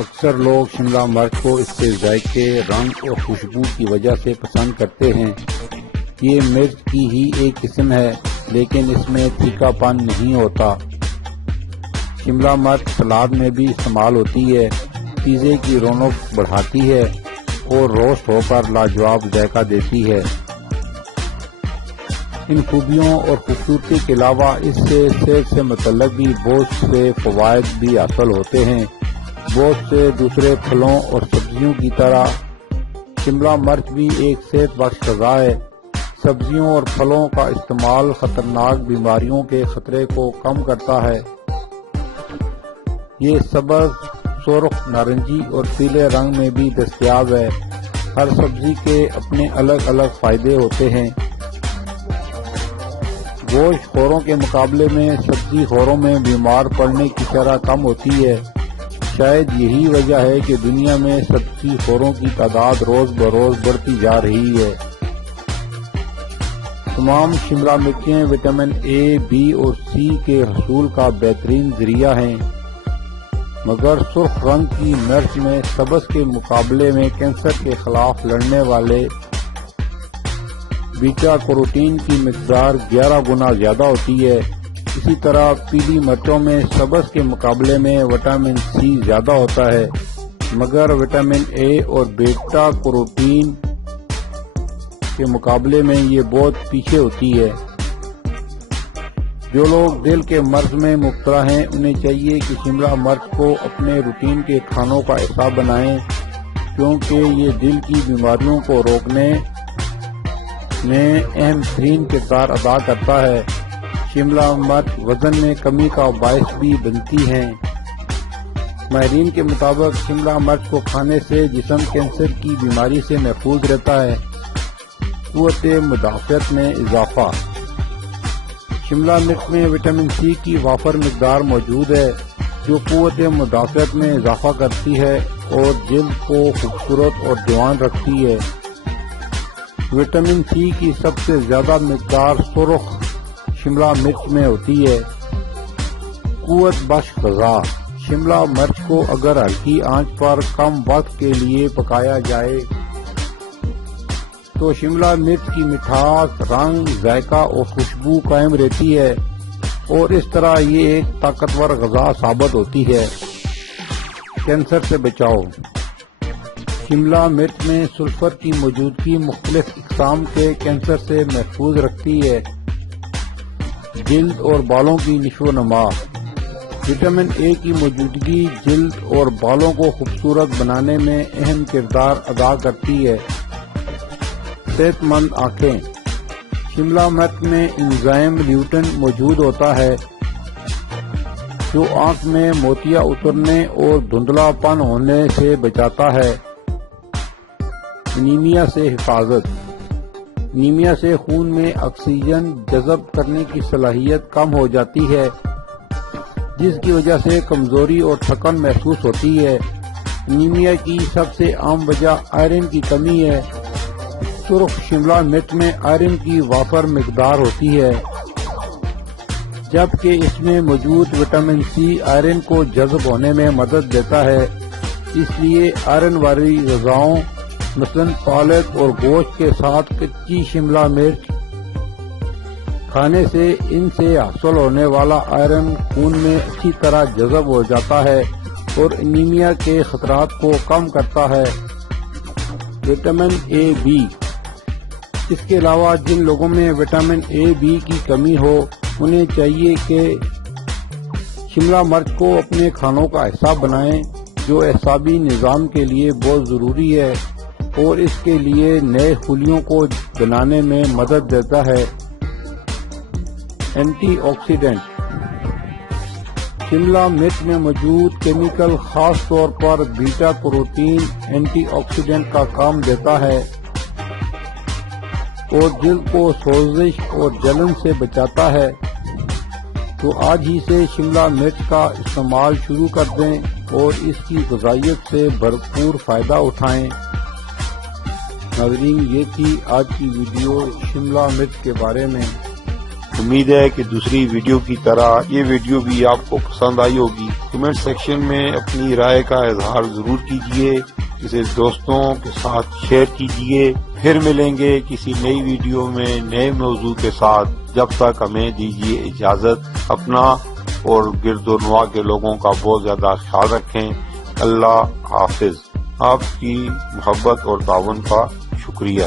اکثر لوگ شملہ مرچ کو اس کے ذائقے، رنگ اور خوشبو کی وجہ سے پسند کرتے ہیں۔ یہ مرچ کی ہی ایک قسم ہے، لیکن اس میں تیکھا پن نہیں ہوتا۔ شملہ مرچ سلاد میں بھی استعمال ہوتی ہے، پیزے کی رونق بڑھاتی ہے اور روسٹ ہو کر لاجواب ذائقہ دیتی ہے۔ ان خوبیوں اور خوبصورتی کے علاوہ اس سے صحت سے متعلق بھی بہت سے فوائد بھی حاصل ہوتے ہیں۔ بہت سے دوسرے پھلوں اور سبزیوں کی طرح شملہ مرچ بھی ایک صحت بخش غذا ہے۔ سبزیوں اور پھلوں کا استعمال خطرناک بیماریوں کے خطرے کو کم کرتا ہے۔ یہ سبز، سرخ، نارنجی اور پیلے رنگ میں بھی دستیاب ہے۔ ہر سبزی کے اپنے الگ الگ فائدے ہوتے ہیں۔ گوشت خوروں کے مقابلے میں سبزی خوروں میں بیمار پڑنے کی شرح کم ہوتی ہے۔ شاید یہی وجہ ہے کہ دنیا میں سبزی خوروں کی تعداد روز بروز بڑھتی جا رہی ہے۔ تمام شملہ مرچیں وٹامن اے، بی اور سی کے حصول کا بہترین ذریعہ ہیں، مگر سرخ رنگ کی مرچ میں سبز کے مقابلے میں کینسر کے خلاف لڑنے والے بیٹا کیروٹین کی مقدار 11 گنا زیادہ ہوتی ہے۔ اسی طرح پیلی مرچوں میں سبز کے مقابلے میں وٹامن سی زیادہ ہوتا ہے، مگر وٹامن اے اور بیٹا کیروٹین کے مقابلے میں یہ بہت پیچھے ہوتی ہے۔ جو لوگ دل کے مرض میں مبتلا ہیں انہیں چاہیے کہ شملہ مرچ کو اپنے روٹین کے کھانوں کا حصہ بنائیں، کیونکہ یہ دل کی بیماریوں کو روکنے میں اہم ترین کردار ادا کرتا ہے۔ شملہ مرچ وزن میں کمی کا باعث بھی بنتی ہیں۔ ماہرین کے مطابق شملہ مرچ کو کھانے سے جسم کینسر کی بیماری سے محفوظ رہتا ہے۔ قوت مدافعت میں اضافہ۔ شملہ مرچ میں وٹامن سی کی وافر مقدار موجود ہے، جو قوت مدافعت میں اضافہ کرتی ہے اور جلد کو خوبصورت اور جوان رکھتی ہے۔ وٹامن سی کی سب سے زیادہ مقدار سرخ شملہ مرچ میں ہوتی ہے۔ قوت بخش غذا۔ شملہ مرچ کو اگر ہلکی آنچ پر کم وقت کے لیے پکایا جائے تو شملہ مرچ کی مٹھاس، رنگ، ذائقہ اور خوشبو قائم رہتی ہے اور اس طرح یہ ایک طاقتور غذا ثابت ہوتی ہے۔ کینسر سے بچاؤ۔ شملہ مرچ میں سلفر کی موجودگی مختلف اقسام کے کینسر سے محفوظ رکھتی ہے۔ جلد اور بالوں کی نشو و نما۔ وٹامن اے کی موجودگی جلد اور بالوں کو خوبصورت بنانے میں اہم کردار ادا کرتی ہے۔ صحت مند آنکھیں۔ شملہ مرچ میں انزائم لیوٹن موجود ہوتا ہے، جو آنکھ میں موتیا اترنے اور دھندلا پن ہونے سے بچاتا ہے۔ انیمیا سے حفاظت۔ انیمیا سے خون میں آکسیجن جذب کرنے کی صلاحیت کم ہو جاتی ہے، جس کی وجہ سے کمزوری اور تھکن محسوس ہوتی ہے۔ انیمیا کی سب سے عام وجہ آئرن کی کمی ہے۔ سرخ شملہ مرچ میں آئرن کی وافر مقدار ہوتی ہے، جبکہ اس میں موجود وٹامن سی آئرن کو جذب ہونے میں مدد دیتا ہے۔ اس لیے آئرن والی غذاؤں مثلاً پالک اور گوشت کے ساتھ کچی شملہ مرچ کھانے سے ان سے حاصل ہونے والا آئرن خون میں اچھی طرح جذب ہو جاتا ہے اور انیمیا کے خطرات کو کم کرتا ہے۔ Vitamin A be. اس کے علاوہ جن لوگوں میں وٹامن اے بی کی کمی ہو انہیں چاہیے کہ شملہ مرچ کو اپنے کھانوں کا حصہ بنائیں، جو اعصابی نظام کے لیے بہت ضروری ہے اور اس کے لیے نئے خلیوں کو بنانے میں مدد دیتا ہے۔ Anti oxidant. شملہ مرچ میں موجود کیمیکل خاص طور پر بیٹا کیروٹین اینٹی آکسیڈنٹ کا کام دیتا ہے اور جلد کو سوزش اور جلن سے بچاتا ہے۔ تو آج ہی سے شملہ مرچ کا استعمال شروع کر دیں اور اس کی غذائیت سے بھرپور فائدہ اٹھائیں۔ ناظرین، یہ تھی آج کی ویڈیو شملہ مرچ کے بارے میں۔ امید ہے کہ دوسری ویڈیو کی طرح یہ ویڈیو بھی آپ کو پسند آئی ہوگی۔ کمنٹ سیکشن میں اپنی رائے کا اظہار ضرور کیجیے، اسے دوستوں کے ساتھ شیئر کیجیے۔ پھر ملیں گے کسی نئی ویڈیو میں نئے موضوع کے ساتھ، جب تک ہمیں دیجیے اجازت۔ اپنا اور گرد و نواح کے لوگوں کا بہت زیادہ خیال رکھیں۔ اللہ حافظ۔ آپ کی محبت اور تعاون کا شکریہ۔